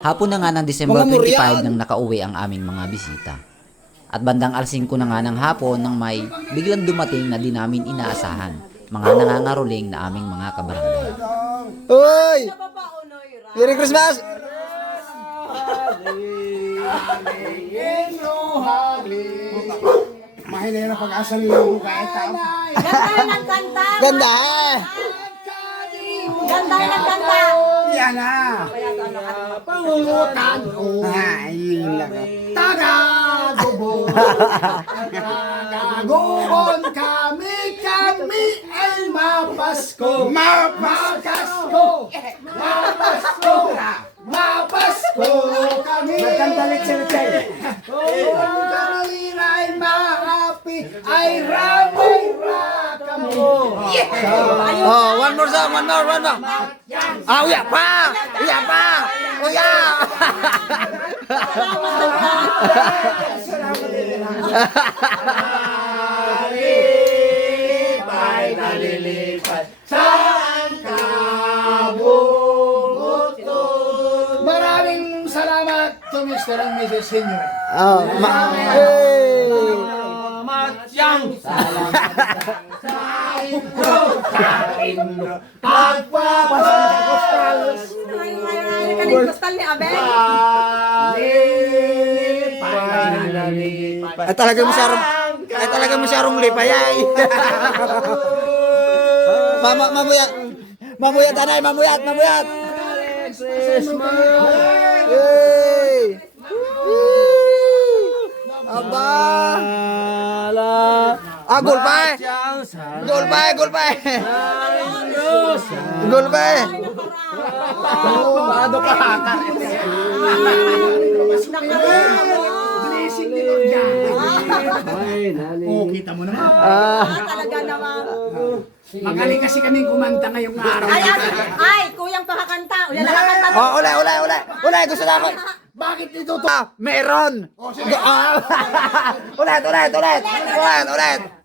Hapon na nga ng December 25 nang nakauwi ang aming mga bisita. At bandang alas 5 na nga ng hapon nang may biglang dumating na di namin inaasahan, mga nangangaroling na aming mga kabarangay. Uy! Merry Christmas! Mahina yun ang pag-asa nila kahit tao. Ganda ng kanta. Ganda eh! Ganda ng kanta. Yan na. Pangungutan. Ay, lang. Tagagubon. Tagagubon kami ay mapasko. Mapasko. Mapasko. Mapasko kami. Nagkandalit sila tayo. Kami ay maapi ay ramay-rakam. Oh, one more song, one more. Ah, uya pa! Uya pa! Uya! Nalilipad saan ka bumuto? Maraming salamat to Mr. and Mrs. Henry. Oh, hey! Kaling kustal ni Abel. Ay talaga mo siya rong lipayay. Mamuyat. Mamuyat, tanay, mamuyat. Hey! Aba! Ah, gol pa eh! Gol pa eh! Paano ka haka? Blessing ni Lord yan. Oh, kita mo naman. Talaga naman. Magaling kasi kaming kumanta ngayong araw. Ay, kuyang pakakanta. Ulan na kakanta mo. Oh, uli, gusto na ako. Bakit ito to? Meron! Ulit!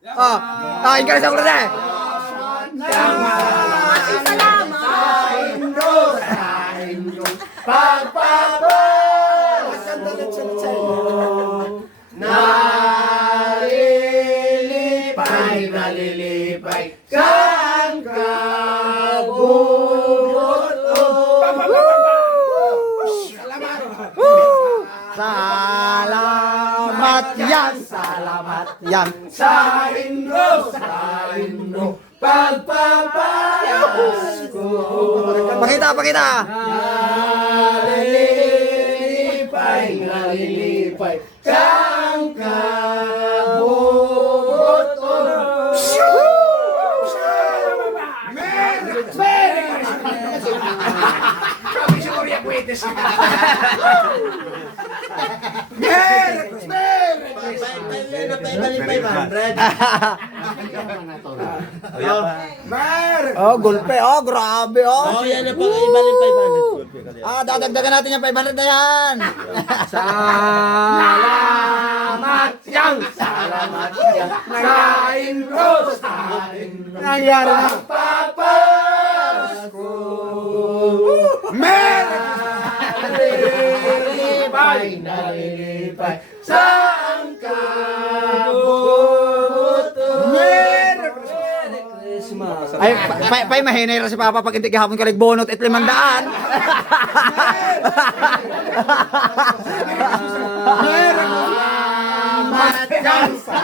Oh, ingkalis ako ulit eh! Maraming salamat. Nalilipay saan ka bumuto? Salamat yan! Sa Indro, pagpapayos ko. Pakita! Nalilipay, saan ka bumuto? Kami si Korea Cuetes. Oh, gulpe! Oh, grabe! Oh! Oh, yan na pang ibalin 500. Ah, dadagdagan natin yung 500 na yan! Salamat yan! Sa Indro, Nangyari na! Papasko. Nalilipay, saan ka bumuto? Ay, pay mahinay ra si Papa pag hindi gihapon ka bonot at 500. Salamat yan sa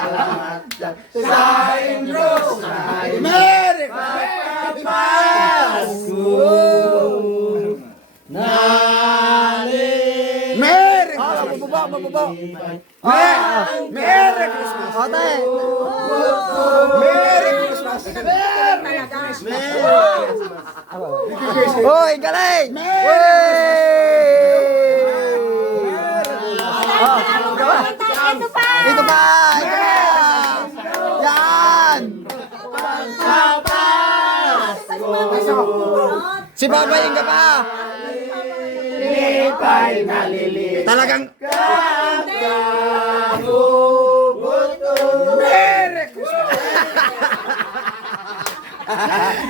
Indro, Merry Pasko. Merry Christmas! O, tay! Merry Christmas! Hoy, galing! Ito pa. Ito pa! Yan! Si Papa yung ka pa! Nalilipay Talagang Merry Christmas!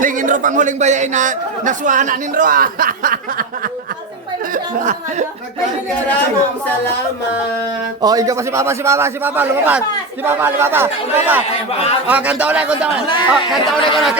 Lingin ro pang huling bayain na naswahan na ninro ah. Maraming salamat. Oh, ikaw pa si Papa, lumabas. Si Papa. Oh, kanta ulit. Oh, kanta ulit ko na.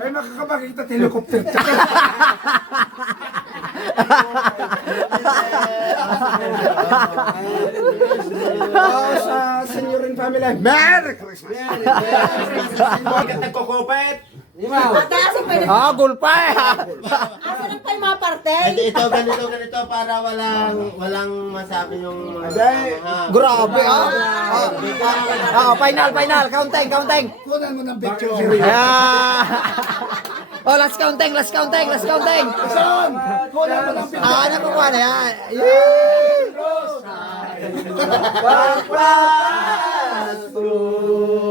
Ay, makakapagkita helicopter. Sa senyorin family. Merry Christmas! Bakit nagkukupit? Ate, asan pa yun? Gulpa eh. Asan pa yung mga parte? Ito, ganito para walang masabi yung Grabe final. Counting. Kunan mo ng picture. Yeah. Oh, last counting. Son! Kunan mo ng picture. Ano po na yan?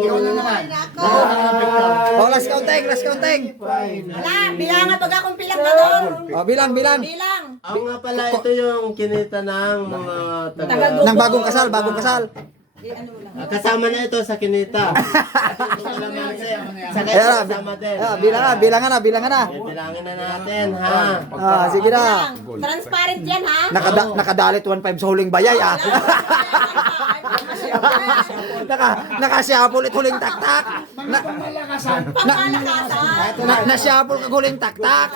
Ikaw na naman. Oh, last counting. Wala, bilangan pag akong pilang na doon. Oh, bilang. Bilang. Ang nga pala, ito yung kinita ng mga Taga-Dugo. Nang bagong kasal. Ano lang. Kasama na ito sa kinita. Sa Ayan, kasama din. bilangan na. Bilangin na natin, ha? Sige na. Bilang. Transparent yan, ha? Nakadalit 1.5 sa huling bayay Nakasiyapol at huling taktak. Pangmalakasan. Pangmalakasan. Nasyapol kag huling taktak.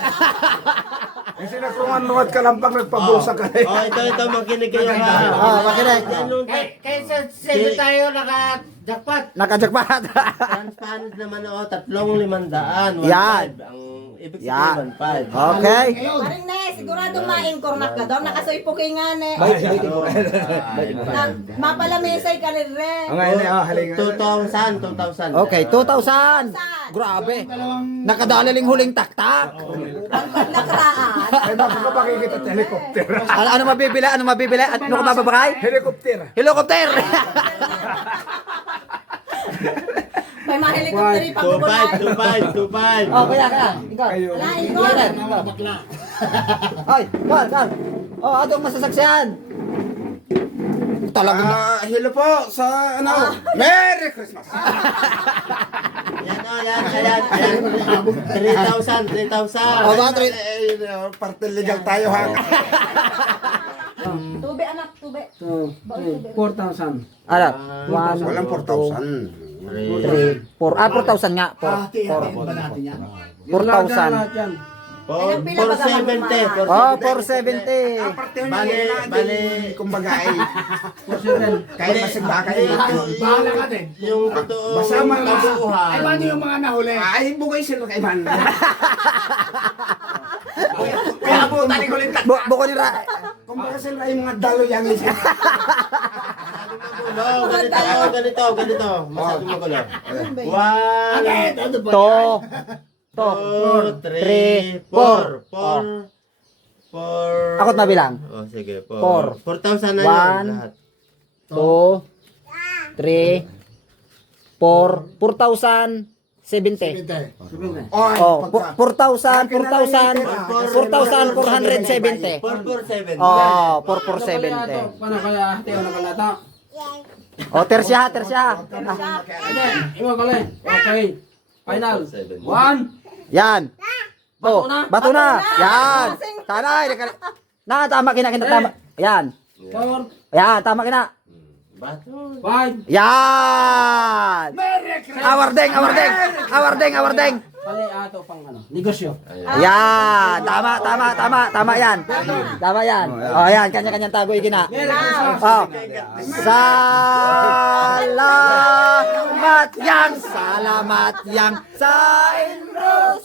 Kasi nakungan kalampang nagpabusa ka eh. Oh, ito, makinig kayo, ha? Makinig. Yan yung tayo naka-jackpot. Nakajakpat. transparent naman, 3,500. Yan. Ang ibig Yan. sabihin, 1,500. Okay. Paring ne, sigurado maingkornak ka doon. Nakasoypukingan eh. Mapalamisay ka rin rin. Ang ngayon eh, halingan. 2,000. Okay, 2,000. Grabe. Nakadalaling huling taktak. Ang paglakraan. Ay, makakapagkita helicopter. Ano mabibili? Ano ka mababakay? Helicopter. Helicopter. May mga helicopter yung pagbubulay. 2,500. Oh, kaya. Ikaw. Kayo. Wala, ingkor. Ay, Carl. Oh, atong masasaksihan. Talagang Hello po sa Merry Christmas. Ayan. 3,000. Oh, bakit? Parte legal tayo ha. Tube, anak, tube. 4,000. Ano? Walang 4,000. 3, 4. 4,000 nga. 4,000. Lahat yan. 470. Oh, 470. Bali, kumbaga ay kahit masigbaka eh. Bahala ka din. yung totoo. Basta man lang. Ay, paano yung mga nahuli? Ay, bugay sila kay Man. Kaya po, tali ko ulit. Buko ni Ra. Kumbaga sila yung mga dalo yang isa. Ganito. Masyadong magulo. 1, Ano ba? 2, 2, 3, 4. 4. Ako't mabilang. Oh, sige. 4. 4,000 na yun. One. Lahat. 2, 3, 4, 4,070. Oh, 4,470. 4,470. Oh, 4,470. Paano kaya hati o nakalata? Oh, tersiya. Iwan ka lang. Okay. Final. 1. Yan. Oh, bato na. na. Yan. Tanay. Tama kina. Yan. 4. Yan, tama kina. Bato. 5. Yan. Awardeng. Kali ato pang negosyo. Yan. Tama yan. Tama yan. Oh, yan. Kanya-kanyang tagoy kina. Oh. Salamat yang sa inro.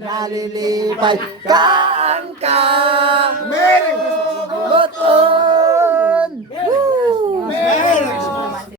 Nalilipay ka ang